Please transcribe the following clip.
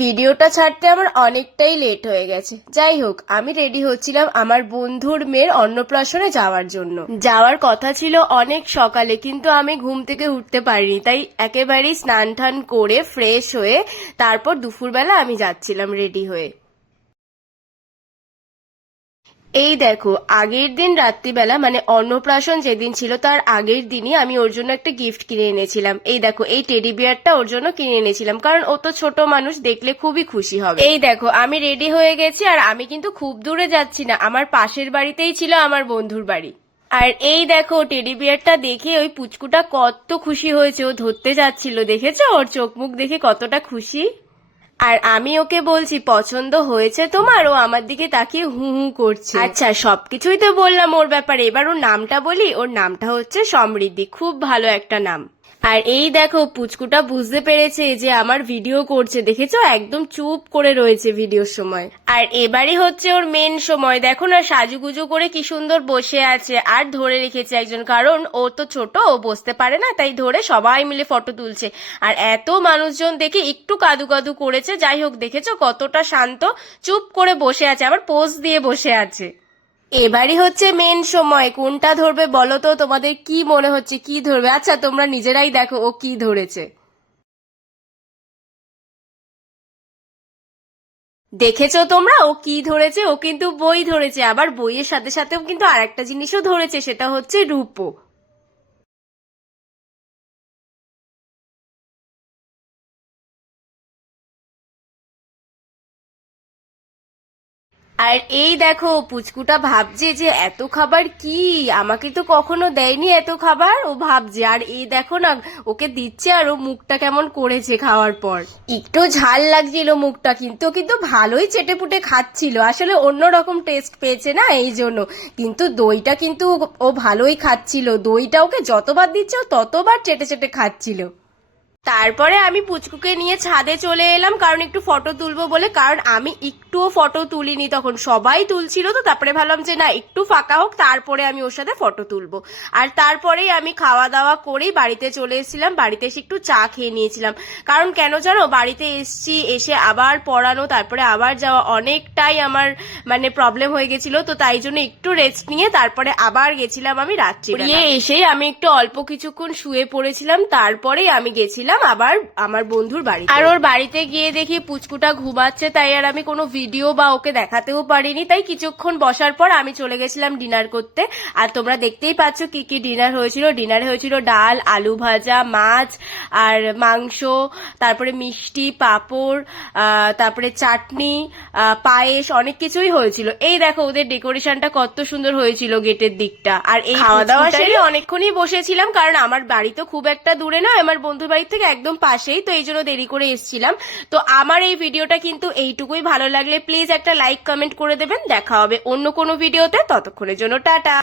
ভিডিওটা ছাড়তে আমার অনেকটাই লেট হয়ে গেছে। যাই হোক, আমি রেডি হচ্ছিলাম আমার বন্ধুর মেয়ের অন্নপ্রাশনে যাওয়ার জন্য। যাওয়ার কথা ছিল অনেক সকালে, কিন্তু আমি ঘুম থেকে উঠতে পারিনি, তাই একেবারেই স্নান টান করে ফ্রেশ হয়ে তারপর দুপুরবেলা আমি যাচ্ছিলাম রেডি হয়ে। এই দেখো, আগের দিন রাত্রিবেলা মানে অন্নপ্রাশন যেদিন ছিল, তার আগের দিনই আমি ওর জন্য একটা গিফট কিনে এনেছিলাম। এই দেখো, এই টেডি বিয়ারটা ওর জন্য কিনে এনেছিলাম, কারণ ও তো ছোট মানুষ, দেখলে খুবই খুশি হবে। এই দেখো, আমি রেডি হয়ে গেছি, আর আমি কিন্তু খুব দূরে যাচ্ছি না, আমার পাশের বাড়িতেই ছিল আমার বন্ধুর বাড়ি। আর এই দেখো টেডি বিয়ারটা দেখে ওই পুচকুটা কত খুশি হয়েছে, ও ধরতে যাচ্ছিল, দেখেছ? ওর চোখ মুখ দেখে কতটা খুশি। আর আমি ওকে বলছি, পছন্দ হয়েছে তোমার? ও আমার দিকে তাকিয়ে হু হু করছে। আচ্ছা সবকিছুই তো বললাম ওর ব্যাপারে। এবার ওর নামটা বলি। ওর নামটা হচ্ছে সমৃদ্ধি। খুব ভালো একটা নাম। আর এই দেখো, পুচকুটা বুঝতে পেরেছে যে আমার ভিডিও করছে। দেখেছ? একদম চুপ করে রয়েছে ভিডিওর সময়। আর এবারই হচ্ছে ওর মেন সময়। দেখো না, সাজুগুজু করে কি সুন্দর বসে আছে। আর ধরে রেখেছে একজন, কারণ ও তো ছোট, ও বসতে পারে না, তাই ধরে সবাই মিলে ফটো তুলছে। আর এত মানুষজন দেখে একটু কাদু কাদু করেছে। যাই হোক, দেখেছ কতটা শান্ত? চুপ করে বসে আছে, আবার পোজ দিয়ে বসে আছে। এবারই হচ্ছে মেন সময়। কোনটা ধরবে বলো তো? তোমাদের কি মনে হচ্ছে? কি ধরবে? আচ্ছা তোমরা নিজেরাই দেখো ও কি ধরেছে। দেখেছ তোমরা? ও কি ধরেছে? ও কিন্তু বই ধরেছে। আবার বইয়ের সাথে সাথেও কিন্তু আরেকটা জিনিসও ধরেছে, সেটা হচ্ছে রূপো। আর এই দেখো, পুচকুটা ভাবছে যে এত খাবার কি? আমাকে তো কখনো দেয়নি এত খাবার। ও ভাবছে, আর এই দেখো না, ওকে দিচ্ছে আর ও মুখটা কেমন করেছে খাওয়ার পর। একটু ঝাল লাগছিল মুখটা, কিন্তু কিন্তু ভালোই চেটে পুটে খাচ্ছিল। আসলে অন্যরকম টেস্ট পেয়েছে না এই জন্য। কিন্তু দইটা কিন্তু ও ভালোই খাচ্ছিল। দইটা ওকে যতবার দিচ্ছে, ও ততবার চেটে চেটে খাচ্ছিল। তারপরে আমি পুচকুকে নিয়ে ছাদে চলে এলাম, কারণ একটু ফটো তুলবো বলে, কারণ আমি একটুও ফটো তুলিনি তখন। সবাই তুলছিল তো, তারপরে ভাবলাম যে না, একটু ফাঁকা হোক, তারপরে আমি ওর সাথে ফটো তুলবো। আর তারপরেই আমি খাওয়া দাওয়া করেই বাড়িতে চলে এসেছিলাম, বাড়িতে এসে একটু চা খেয়ে নিয়েছিলাম। কারণ কেন জানো, বাড়িতে এসছি, এসে আবার পড়ানো, তারপরে আবার যাওয়া অনেকটাই আমার মানে প্রবলেম হয়ে গেছিল, তো তাই জন্য একটু রেস্ট নিয়ে তারপরে আবার গেছিলাম আমি রাত্রি এসেই আমি একটু অল্প কিছুক্ষণ শুয়ে পড়েছিলাম, তারপরেই আমি গেছিলাম আবার আমার বন্ধুর বাড়ি আর ওর বাড়িতে গিয়ে দেখি পুচকুটা ঘুমাচ্ছে তাই আর আমি কোনো ভিডিও বা ওকে দেখাতেও পারিনি। তাই কিছুক্ষণ বসার পর আমি চলে গেছিলাম ডিনার করতে। আর তোমরা দেখতেই পাচ্ছ কি কি ডিনার হয়েছিল। ডিনার হয়েছিল ডাল আলু ভাজা মাছ আর মাংস তারপরে মিষ্টি পাঁপড় আহ, তারপরে চাটনি আহ, পায়েস অনেক কিছুই হয়েছিল। এই দেখো ওদের ডেকোরেশনটা কত সুন্দর হয়েছিল গেটের দিকটা। আর এই খাওয়া দাওয়া সেরে অনেকক্ষণই বসেছিলাম কারণ আমার বাড়ি তো খুব একটা দূরে না আমার বন্ধুর বাড়ি থেকে একদম পাশেই, তো এই জন্য দেরি করে এসছিলাম। তো আমার এই ভিডিওটা কিন্তু এইটুকুই ভালো লাগলে, প্লিজ একটা লাইক, কমেন্ট করে দেবেন। দেখা হবে অন্য কোনো ভিডিওতে। ততক্ষণের জন্য টাটা।